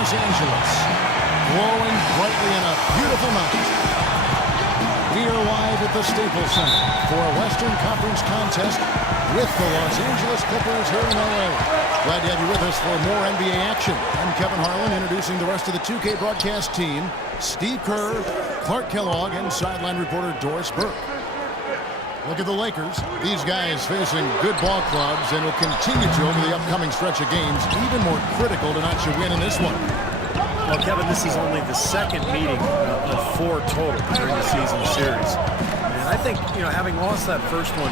Los Angeles. Glowing brightly in a beautiful night. We are live at the Staples Center for a Western Conference contest with the Los Angeles Clippers here in LA. Glad to have you with us for more NBA action. I'm Kevin Harlan, introducing the rest of the 2K broadcast team. Steve Kerr, Clark Kellogg, and sideline reporter Doris Burke. Look at the Lakers. These guys facing good ball clubs and will continue to over the upcoming stretch of games. Even more critical to notch a win in this one. Well, Kevin, this is only the second meeting of 4 total during the season series. And I think, having lost that first one,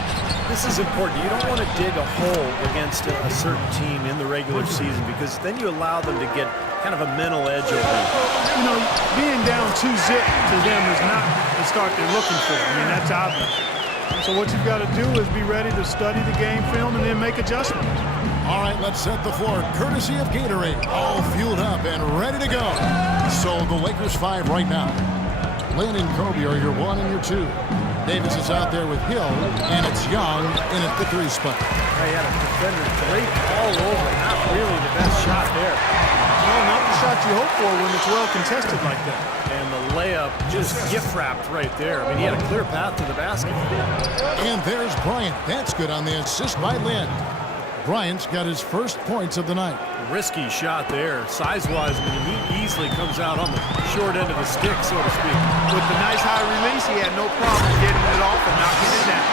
this is important. You don't want to dig a hole against a certain team in the regular season because then you allow them to get kind of a mental edge over you. Being down 2-0 to them is not the start they're looking for. I mean, that's obvious. So what you've got to do is be ready to study the game film and then make adjustments. All right, let's set the floor. Courtesy of Gatorade. All fueled up and ready to go. So the Lakers 5 right now. Lynn and Kobe are your 1 and your 2. Davis is out there with Hill, and it's Young in at the 3 spot. He had a defender drape all over. Not really the best shot there. No, not the shot you hope for when it's well contested like that. And the layup just gift-wrapped right there. I mean, he had a clear path to the basket. And there's Bryant. That's good on the assist by Lynn. Bryant's got his first points of the night. Risky shot there. Size-wise, I mean, he easily comes out on the short end of the stick, so to speak. With the nice high release, he had no problem getting it off and knocking it down.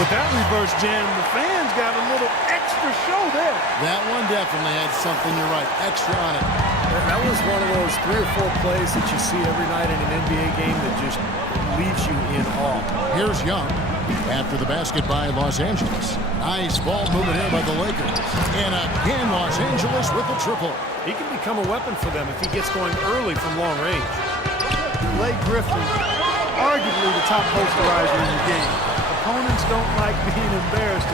With that reverse jam, the fans got a little extra show there. That one definitely had something, you're right, extra on it. That was one of those 3 or 4 plays that you see every night in an NBA game that just leaves you in awe. Here's Young after the basket by Los Angeles. Nice ball movement here by the Lakers. And again, Los Angeles with a triple. He can become a weapon for them if he gets going early from long range. Blake Griffin, arguably the top posterizer in the game. Opponents don't like being embarrassed.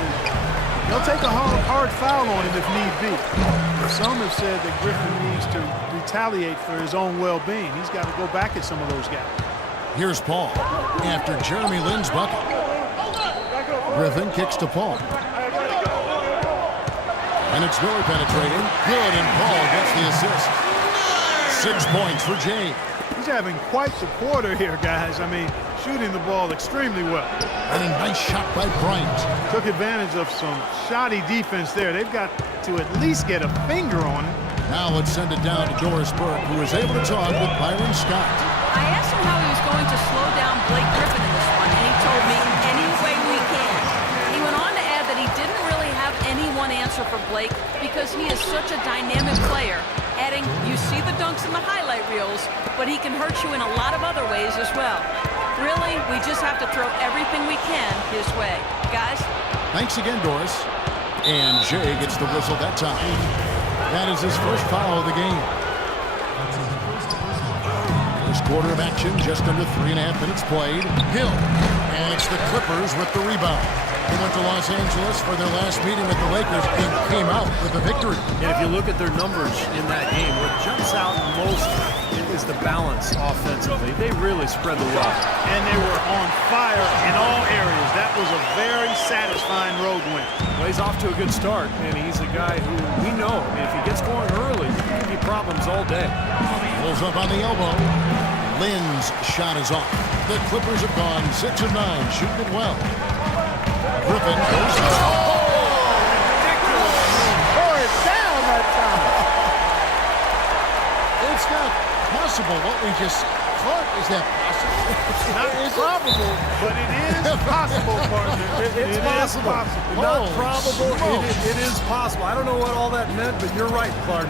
They'll take a hard foul on him if need be. Some have said that Griffin needs to retaliate for his own well-being. He's got to go back at some of those guys. Here's Paul after Jeremy Lin's bucket. Griffin kicks to Paul. And it's Miller penetrating. Good, and Paul gets the assist. 6 points for Jay. He's having quite the quarter here, guys. I mean, shooting the ball extremely well. And a nice shot by Bryant. Took advantage of some shoddy defense there. They've got to at least get a finger on it. Now let's send it down to Doris Burke, who was able to talk with Byron Scott. I asked him how he was going to slow down Blake Griffin in this one, and he told me, any way we can. He went on to add that he didn't really have any one answer for Blake because he is such a dynamic player, adding, you see the dunks in the highlight reels, but he can hurt you in a lot of other ways as well. Really, we just have to throw everything we can his way. Guys? Thanks again, Doris. And Jay gets the whistle that time. That is his first foul of the game. First quarter of action, just under 3.5 minutes played. Hill, and it's the Clippers with the rebound. They went to Los Angeles for their last meeting with the Lakers and came out with a victory. And if you look at their numbers in that game, what jumps out most is the balance offensively. They really spread the wealth. And they were on fire in all areas. That was a very satisfying road win. Well, he's off to a good start, and he's a guy who we know, I mean, if he gets going early, he can give you problems all day. Pulls up on the elbow. Lynn's shot is off. The Clippers have gone 6 of 9, shooting it well. Griffin goes to Ridiculous. Tore it down that time. It's not possible what we just thought. Is that possible? Not probable, but it is possible, partner. It's possible. Not probable. It is possible. I don't know what all that meant, but you're right, Clark.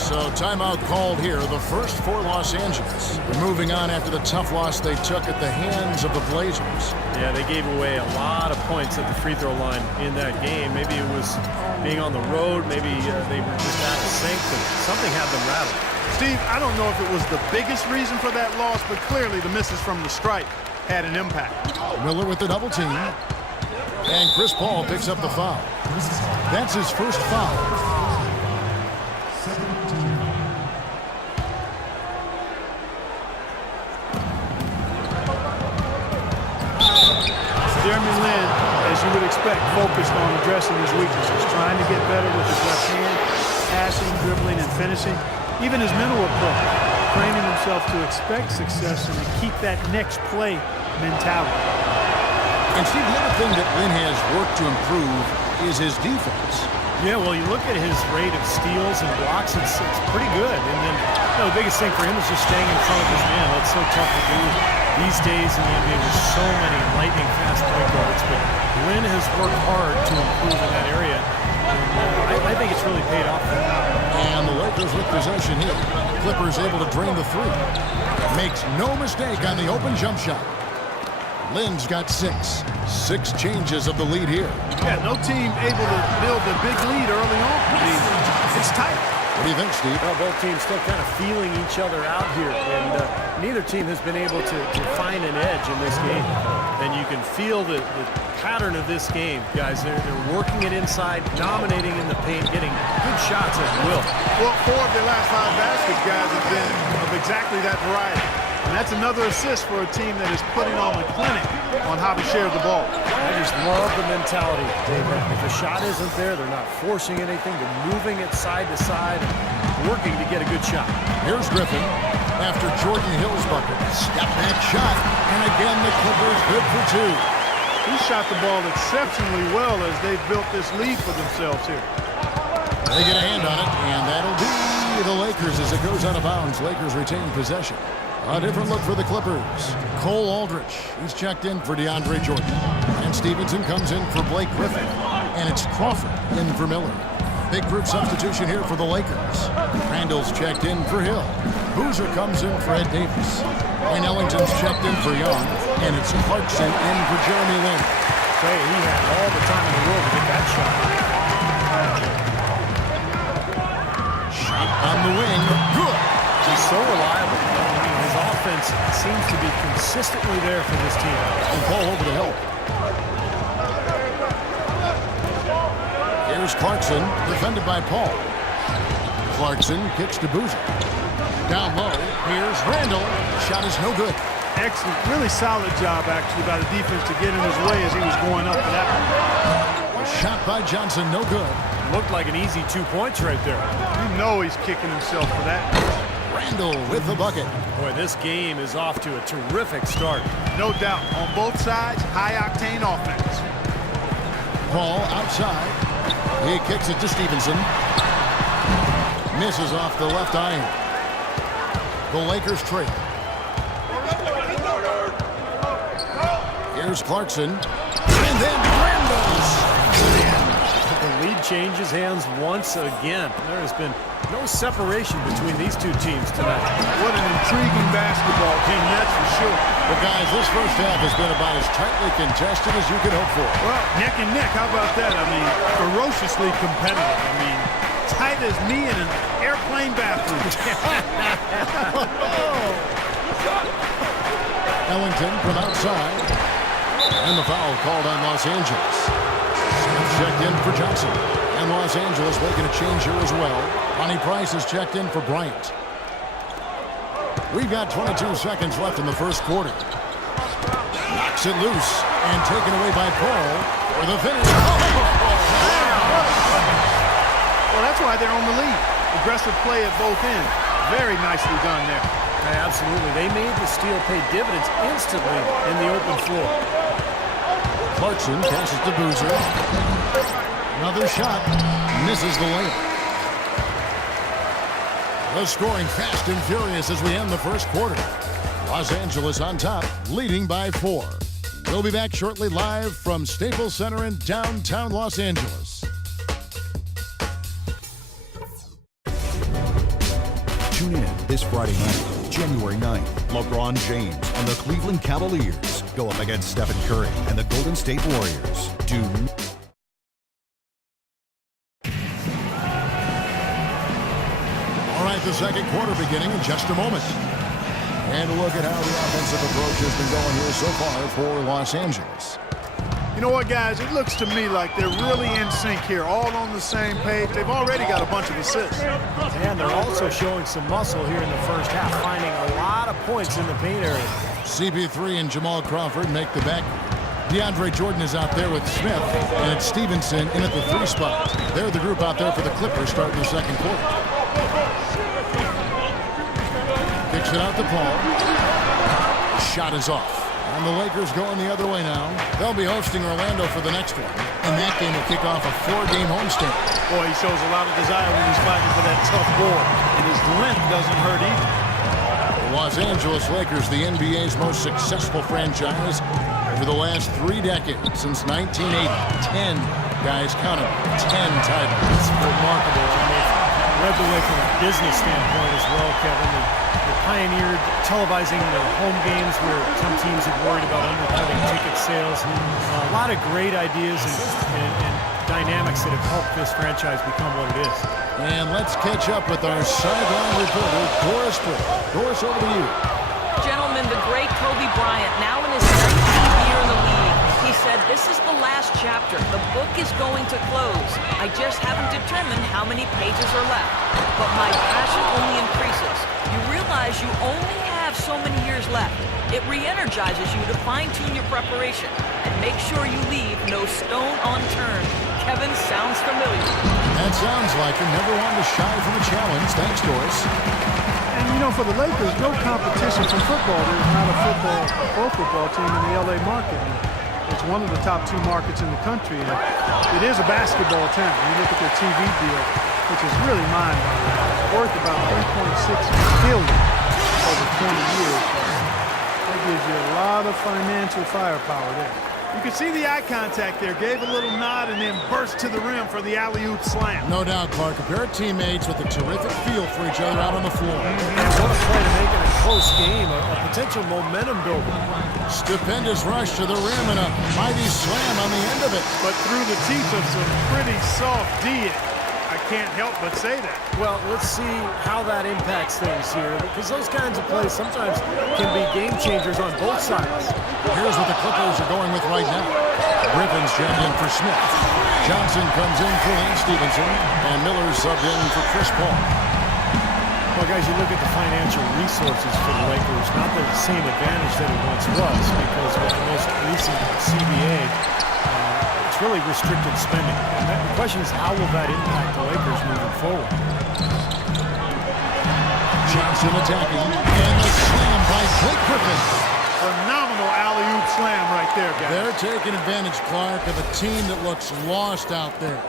So timeout called here, the first for Los Angeles. Moving on after the tough loss they took at the hands of the Blazers. Yeah, they gave away a lot of points at the free throw line in that game. Maybe it was being on the road. Maybe they were just out of sync, but something had them rattled. Steve, I don't know if it was the biggest reason for that loss, but clearly the misses from the stripe had an impact. Miller with the double team. And Chris Paul picks up the foul. That's his first foul. Jeremy Lin, as you would expect, focused on addressing his weaknesses, trying to get better with his left hand, passing, dribbling, and finishing. Even his mental approach, training himself to expect success and to keep that next play mentality. And Steve, the other thing that Lynn has worked to improve is his defense. Yeah, well, you look at his rate of steals and blocks, it's pretty good. And then the biggest thing for him is just staying in front of his man. That's so tough to do these days in the NBA with so many lightning-fast point guards. But Lynn has worked hard to improve in that area. And I think it's really paid off for him. And the Lakers with possession here. Clippers able to drain the three. Makes no mistake on the open jump shot. Lynn's got 6 changes of the lead here. Yeah, no team able to build a big lead early on. I mean, it's tight. What do you think, Steve? Well, both teams still kind of feeling each other out here, and neither team has been able to find an edge in this game. And you can feel the pattern of this game, guys. They're working it inside, dominating in the paint, getting good shots at will. Well, 4 of their last 5 baskets, guys, have been of exactly that variety. And that's another assist for a team that is putting on a clinic on how to share the ball. I just love the mentality they have. If the shot isn't there, they're not forcing anything. They're moving it side to side, working to get a good shot. Here's Griffin after Jordan Hill's bucket. Step back shot. And again, the Clippers good for 2. He shot the ball exceptionally well as they've built this lead for themselves here. They get a hand on it, and that'll be the Lakers as it goes out of bounds. Lakers retain possession. A different look for the Clippers. Cole Aldrich, he's checked in for DeAndre Jordan. And Stevenson comes in for Blake Griffin. And it's Crawford in for Miller. Big group substitution here for the Lakers. Randall's checked in for Hill. Boozer comes in for Ed Davis. And Ellington's checked in for Young. And it's Clarkson in for Jeremy Lin. Hey, he had all the time in the world to get that shot. Shot on the wing. Good. He's so reliable. His offense seems to be consistently there for this team. And Paul over to help. Here's Clarkson, defended by Paul. Clarkson kicks to Boozer. Down low, here's Randall. Shot is no good. Excellent, really solid job actually by the defense to get in his way as he was going up for that one. A shot by Johnson, no good. Looked like an easy 2 points right there. You know he's kicking himself for that. Randall with the bucket. Boy, this game is off to a terrific start. No doubt, on both sides, high-octane offense. Paul outside. He kicks it to Stevenson. Misses off the left iron. The Lakers trail. Here's Clarkson. And then Randall's. The lead changes hands once again. There has been no separation between these two teams tonight. What an intriguing basketball game, that's for sure. But guys, this first half has been about as tightly contested as you could hope for. Well, neck and neck, how about that? I mean, ferociously competitive. I mean, tight as me in an airplane bathroom. Ellington from outside. And the foul called on Los Angeles. Smith checked in for Johnson. And Los Angeles making a change here as well. Ronnie Price is checked in for Bryant. We've got 22 seconds left in the first quarter. Knocks it loose and taken away by Paul for the finish. Well, that's why they're on the lead. Aggressive play at both ends. Very nicely done there. Yeah, absolutely. They made the steal pay dividends instantly in the open floor. Clarkson passes to Boozer. Another shot. Misses the layup. The scoring fast and furious as we end the first quarter. Los Angeles on top, leading by 4. We'll be back shortly live from Staples Center in downtown Los Angeles. Tune in this Friday night, January 9th. LeBron James and the Cleveland Cavaliers go up against Stephen Curry and the Golden State Warriors. All right, the second quarter beginning in just a moment. And a look at how the offensive approach has been going here so far for Los Angeles. You know what, guys? It looks to me like they're really in sync here, all on the same page. They've already got a bunch of assists. And they're also showing some muscle here in the first half, finding a lot of points in the paint area. CP3 and Jamal Crawford make the back. DeAndre Jordan is out there with Smith, and it's Stevenson in at the 3 spot. They're the group out there for the Clippers starting the second quarter. it out to Paul. Shot is off. And the Lakers going the other way now. They'll be hosting Orlando for the next one. And that game will kick off a 4-game homestand. Boy, he shows a lot of desire when he's fighting for that tough board. And his length doesn't hurt either. The Los Angeles Lakers, the NBA's most successful franchise over the last 3 decades, since 1980. 10, guys, count them, 10 titles. It's remarkable. And they've led the way from a business standpoint as well, Kevin. They pioneered televising their home games where some teams had worried about undercutting ticket sales. A lot of great ideas and dynamics that have helped this franchise become what it is. And let's catch up with our sideline reporter, Doris Burke. Doris, over to you. Gentlemen, the great Kobe Bryant, now in his 19th year in the league, he said, "This is the last chapter. The book is going to close. I just haven't determined how many pages are left. But my passion only increases. You realize you only have so many years left. It re-energizes you to fine-tune your preparation and make sure you leave no stone unturned." Kevin, sounds familiar. That sounds like him. Never wanted to shy from a challenge. Thanks, Doris. And, you know, for the Lakers, no competition from football. There's not a pro football team in the L.A. market. It's one of the top 2 markets in the country. And it is a basketball town. You look at their TV deal, which is really mind-boggling. Worth about $3.6 billion over 20 years. That gives you a lot of financial firepower there. You can see the eye contact there. Gave a little nod and then burst to the rim for the alley-oop slam. No doubt, Clark. A pair of teammates with a terrific feel for each other out on the floor. And what a play to make it a close game, a potential momentum builder. Stupendous rush to the rim and a mighty slam on the end of it. But through the teeth of some pretty soft D. I can't help but say that. Well, let's see how that impacts things here, because those kinds of plays sometimes can be game changers on both sides. Here's what the Clippers are going with right now. Griffin's jabbed in for Smith. Johnson comes in for Lance Stevenson, and Miller subbed in for Chris Paul. Well, guys, you look at the financial resources for the Lakers, not the same advantage that it once was, because with the most recent CBA, it's really restricted spending. And the question is, how will that impact the Lakers moving forward? Johnson attacking, and the slam by Blake Griffin. Phenomenal alley-oop slam right there, guys. They're taking advantage, Clark, of a team that looks lost out there.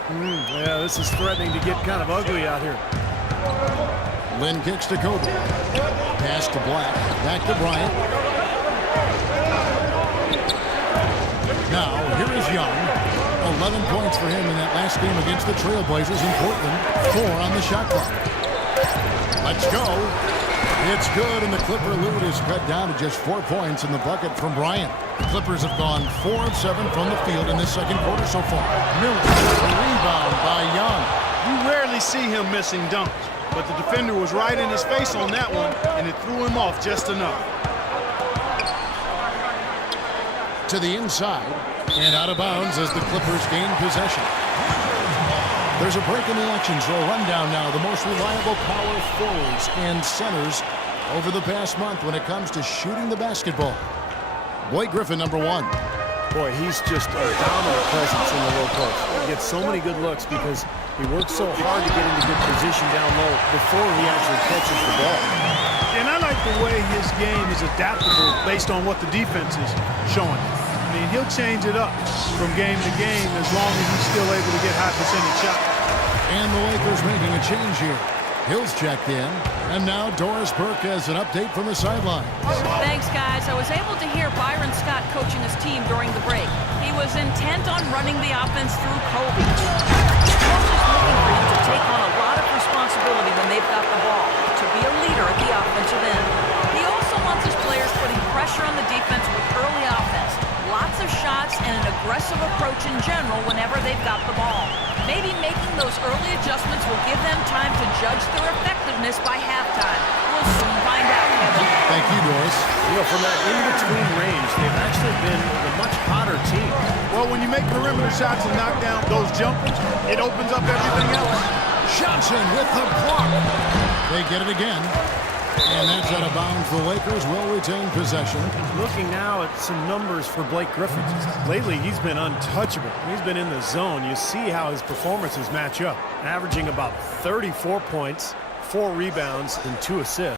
Yeah, this is threatening to get kind of ugly out here. Lynn kicks to Kobe. Pass to Black. Back to Bryant. Now, here is Young. 11 points for him in that last game against the Trailblazers in Portland. 4 on the shot clock. Let's go. It's good, and the Clipper lead is cut down to just 4 points in the bucket from Bryant. The Clippers have gone 4 of 7 from the field in this second quarter so far. Miller, a rebound by Young. You rarely see him missing dunks, but the defender was right in his face on that one, and it threw him off just enough. To the inside, and out of bounds as the Clippers gain possession. There's a break in the action, so a rundown now. The most reliable power forwards and centers over the past month when it comes to shooting the basketball. Blake Griffin, number 1. Boy, he's just a dominant presence in the low post. He gets so many good looks because he works so hard to get into good position down low before he actually catches the ball. And I like the way his game is adaptable based on what the defense is showing. I mean, he'll change it up from game to game as long as he's still able to get high percentage shots. And the Lakers making a change here. Hill's checked in, and now Doris Burke has an update from the sidelines. Thanks, guys. I was able to hear Byron Scott coaching his team during the break. He was intent on running the offense through Kobe. The coach is looking for him to take on a lot of responsibility when they've got the ball, to be a leader at the offensive end. He also wants his players putting pressure on the defense with early offense, lots of shots, and an aggressive approach in general whenever they've got the ball. Maybe making those early adjustments will give them time to judge their effectiveness by halftime. We'll soon find out, Kevin. Thank you, Doris. You know, from that in-between range, they've actually been a much hotter team. Well, when you make perimeter shots and knock down those jumpers, it opens up everything else. Johnson with the block. They get it again. And that's out of bounds. The Lakers will retain possession. Looking now at some numbers for Blake Griffin. Lately, he's been untouchable. He's been in the zone. You see how his performances match up. Averaging about 34 points, 4 rebounds, and 2 assists.